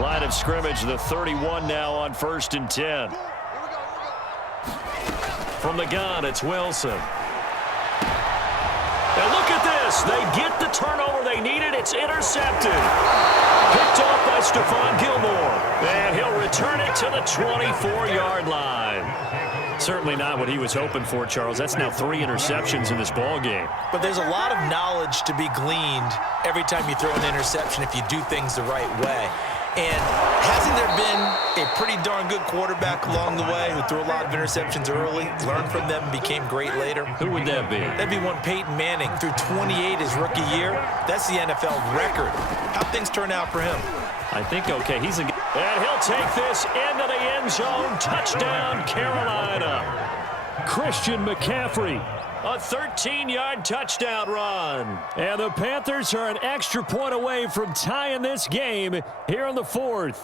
Line of scrimmage, the 31 now on 1st and 10. From the gun, it's Wilson. And look at this. They get the turnover they needed. It's intercepted. Picked off by Stephon Gilmore. And he'll return it to the 24-yard line. Certainly not what he was hoping for, Charles. That's now 3 interceptions in this ball game. But there's a lot of knowledge to be gleaned every time you throw an interception if you do things the right way. And hasn't there been a pretty darn good quarterback along the way who threw a lot of interceptions early, learned from them, and became great later? Who would that be? That'd be one Peyton Manning. Threw 28 his rookie year. That's the NFL record. How'd things turn out for him? I think okay. And he'll take this into the end zone. Touchdown, Carolina. Christian McCaffrey. A 13-yard touchdown run. And the Panthers are an extra point away from tying this game here in the 4th.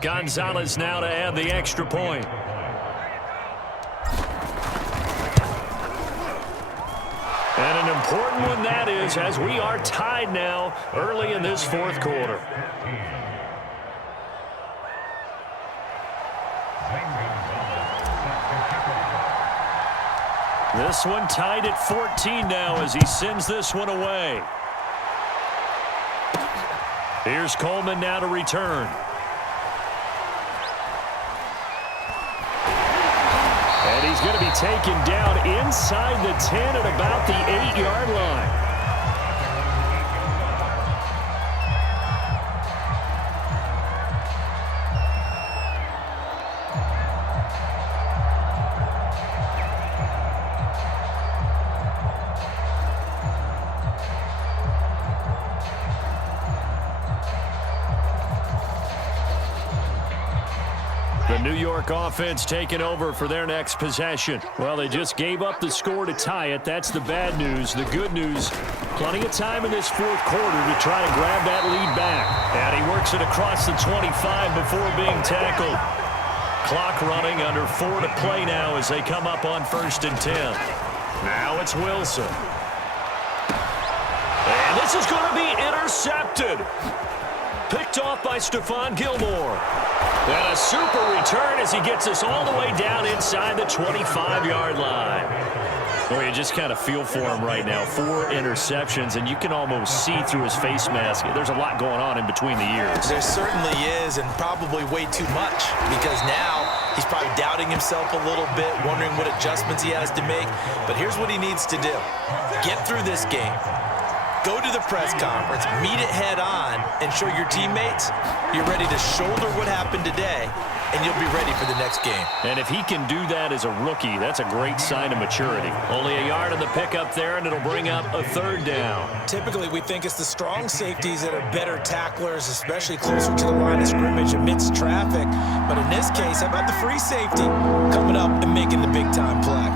Gonzalez now to add the extra point. And an important one that is, as we are tied now early in this 4th quarter. This one tied at 14 now as he sends this one away. Here's Coleman now to return. And he's going to be taken down inside the 10 at about the 8-yard line. The New York offense taking over for their next possession. Well, they just gave up the score to tie it. That's the bad news. The good news, plenty of time in this 4th quarter to try to grab that lead back. And he works it across the 25 before being tackled. Clock running, under 4 to play now as they come up on 1st and 10. Now it's Wilson. And this is going to be intercepted. Picked off by Stephon Gilmore. And a super return as he gets us all the way down inside the 25-yard line. Well, you just kind of feel for him right now. 4 interceptions, and you can almost see through his face mask. There's a lot going on in between the ears. There certainly is, and probably way too much, because now he's probably doubting himself a little bit, wondering what adjustments he has to make. But here's what he needs to do. Get through this game. Go to the press conference, meet it head on, and show your teammates you're ready to shoulder what happened today, and you'll be ready for the next game. And if he can do that as a rookie, that's a great sign of maturity. Only a yard on the pickup there, and it'll bring up a 3rd down. Typically, we think it's the strong safeties that are better tacklers, especially closer to the line of scrimmage amidst traffic. But in this case, how about the free safety coming up and making the big-time play?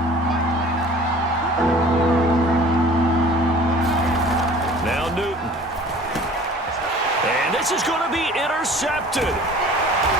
Now Newton. And this is going to be intercepted.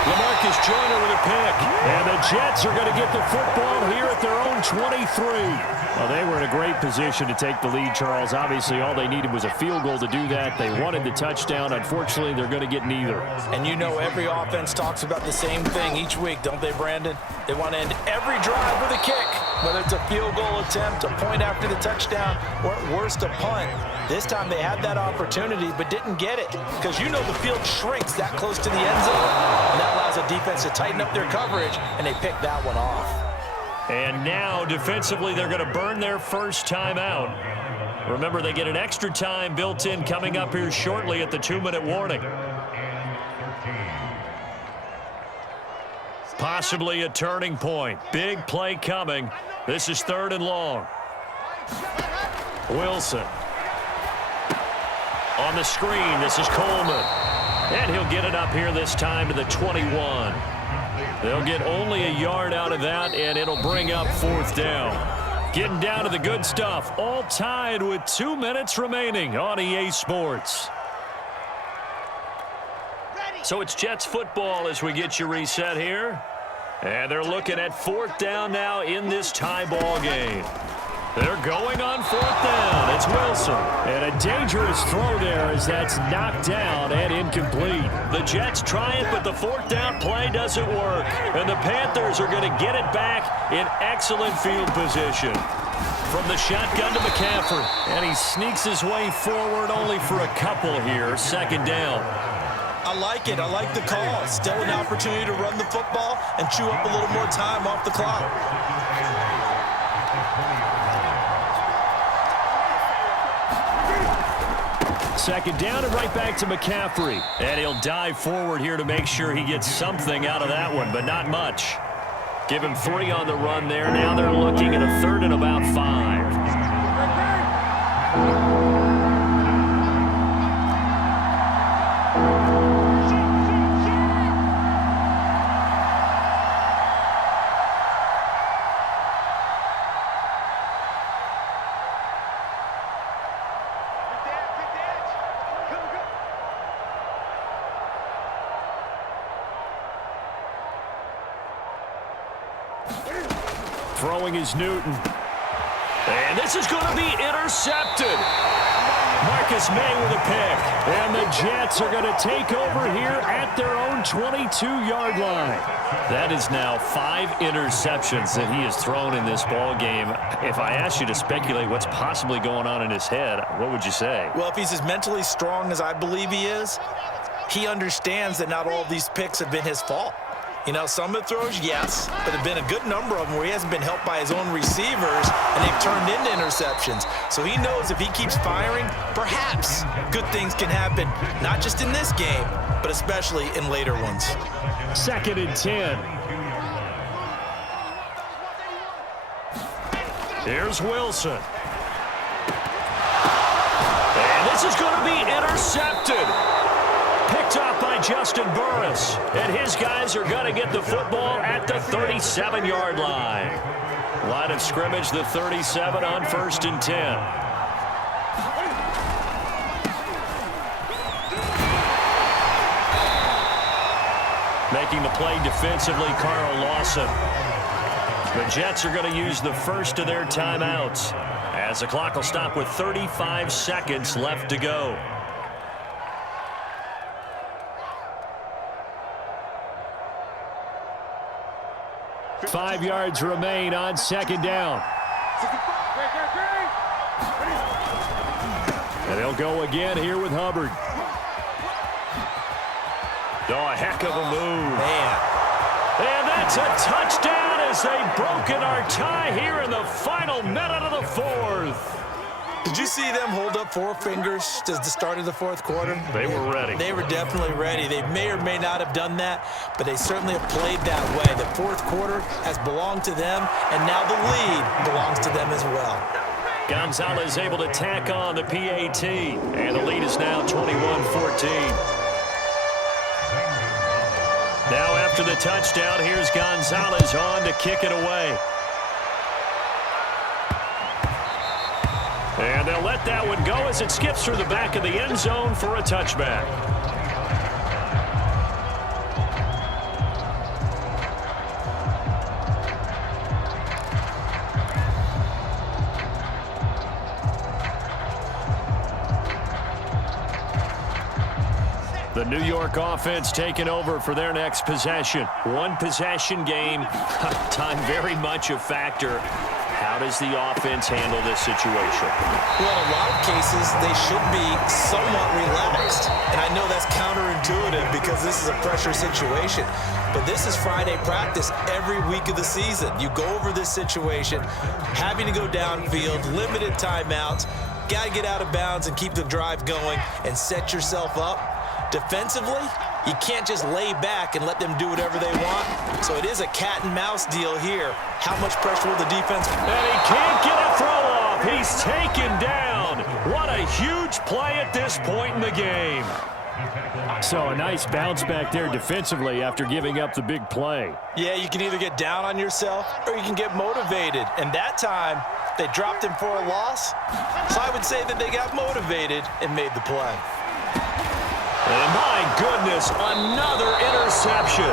LaMarcus Joyner with a pick. And the Jets are going to get the football here at their own 23. Well, they were in a great position to take the lead, Charles. Obviously, all they needed was a field goal to do that. They wanted the touchdown. Unfortunately, they're going to get neither. And you know every offense talks about the same thing each week, don't they, Brandon? They want to end every drive with a kick, whether it's a field goal attempt, a point after the touchdown, or at worst, a punt. This time they had that opportunity but didn't get it because you know the field shrinks that close to the end zone, and that allows a defense to tighten up their coverage, and they picked that one off. And now defensively they're going to burn their first time out. Remember, they get an extra time built in coming up here shortly at the 2-minute warning. Possibly a turning point. Big play coming. This is 3rd and long. Wilson. On the screen, this is Coleman. And he'll get it up here this time to the 21. They'll get only a yard out of that, and it'll bring up 4th down. Getting down to the good stuff. All tied with 2 minutes remaining on EA Sports. So it's Jets football as we get you reset here. And they're looking at 4th down now in this tie ball game. They're going on 4th down. It's Wilson. And a dangerous throw there as that's knocked down and incomplete. The Jets try it, but the fourth down play doesn't work. And the Panthers are going to get it back in excellent field position. From the shotgun to McCaffrey. And he sneaks his way forward only for a couple here. Second down. I like it. I like the call. Still an opportunity to run the football and chew up a little more time off the clock. Second down and right back to McCaffrey. And he'll dive forward here to make sure he gets something out of that one, but not much. Give him 3 on the run there. Now they're looking at a third and about 5. Throwing is Newton. And this is going to be intercepted. Marcus May with a pick. And the Jets are going to take over here at their own 22-yard line. That is now 5 interceptions that he has thrown in this ball game. If I asked you to speculate what's possibly going on in his head, what would you say? Well, if he's as mentally strong as I believe he is, he understands that not all of these picks have been his fault. You know, some of the throws, yes, but there have been a good number of them where he hasn't been helped by his own receivers, and they've turned into interceptions. So he knows if he keeps firing, perhaps good things can happen, not just in this game, but especially in later ones. Second and 10. Here's Wilson. And this is going to be intercepted. Picked up by Justin Burris. And his guys are going to get the football at the 37-yard line. Line of scrimmage, the 37 on 1st and 10. Making the play defensively, Carl Lawson. The Jets are going to use the first of their timeouts as the clock will stop with 35 seconds left to go. 5 yards remain on second down. And they'll go again here with Hubbard. Oh, a heck of a move. Man. And that's a touchdown as they've broken our tie here in the final minute of the fourth. Did you see them hold up 4 fingers at the start of the fourth quarter? They were ready. They were definitely ready. They may or may not have done that, but they certainly have played that way. The fourth quarter has belonged to them, and now the lead belongs to them as well. Gonzalez able to tack on the PAT, and the lead is now 21-14. Now after the touchdown, here's Gonzalez on to kick it away. And they'll let that one go as it skips through the back of the end zone for a touchback. The New York offense taking over for their next possession. One possession game, time very much a factor. How does the offense handle this situation? Well, in a lot of cases, they should be somewhat relaxed. And I know that's counterintuitive because this is a pressure situation. But this is Friday practice every week of the season. You go over this situation, having to go downfield, limited timeouts, got to get out of bounds and keep the drive going and set yourself up. Defensively, you can't just lay back and let them do whatever they want. So it is a cat and mouse deal here. How much pressure will the defense? And he can't get a throw off. He's taken down. What a huge play at this point in the game. So a nice bounce back there defensively after giving up the big play. Yeah, you can either get down on yourself or you can get motivated. And that time, they dropped him for a loss. So I would say that they got motivated and made the play. And my goodness, another interception.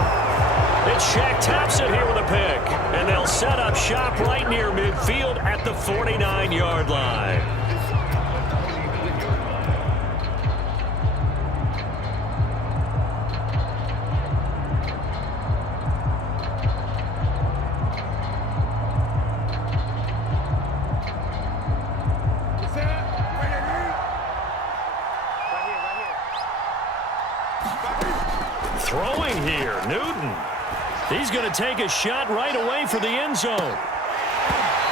It's Shaq Thompson here with a pick. And they'll set up shop right near midfield at the 49-yard line. Newton. He's going to take a shot right away for the end zone.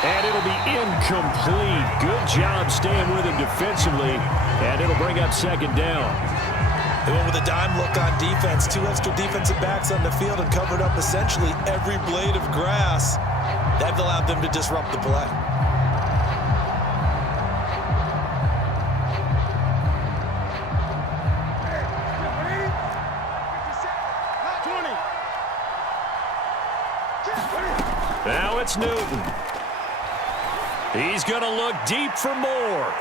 And it'll be incomplete. Good job staying with him defensively. And it'll bring up second down. They went with a dime look on defense. 2 extra defensive backs on the field and covered up essentially every blade of grass. That allowed them to disrupt the play. Now it's Newton. He's going to look deep for more.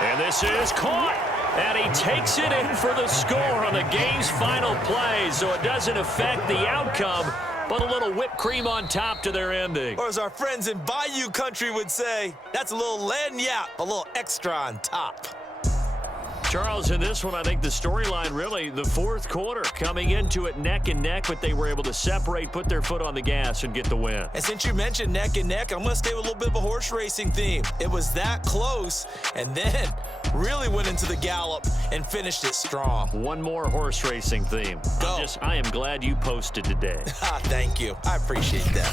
And this is caught. And he takes it in for the score on the game's final play. So it doesn't affect the outcome, but a little whipped cream on top to their ending. Or as our friends in Bayou country would say, that's a little lagniappe, a little extra on top. Charles, in this one, I think the storyline really, the fourth quarter, coming into it neck and neck, but they were able to separate, put their foot on the gas, and get the win. And since you mentioned neck and neck, I'm going to stay with a little bit of a horse racing theme. It was that close, and then really went into the gallop and finished it strong. One more horse racing theme. Go. I am glad you posted today. Thank you. I appreciate that.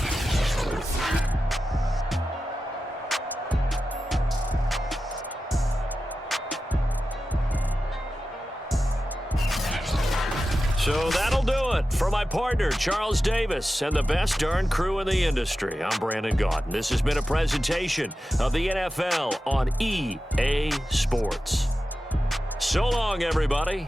So that'll do it for my partner, Charles Davis, and the best darn crew in the industry. I'm Brandon Gaudin. This has been a presentation of the NFL on EA Sports. So long, everybody.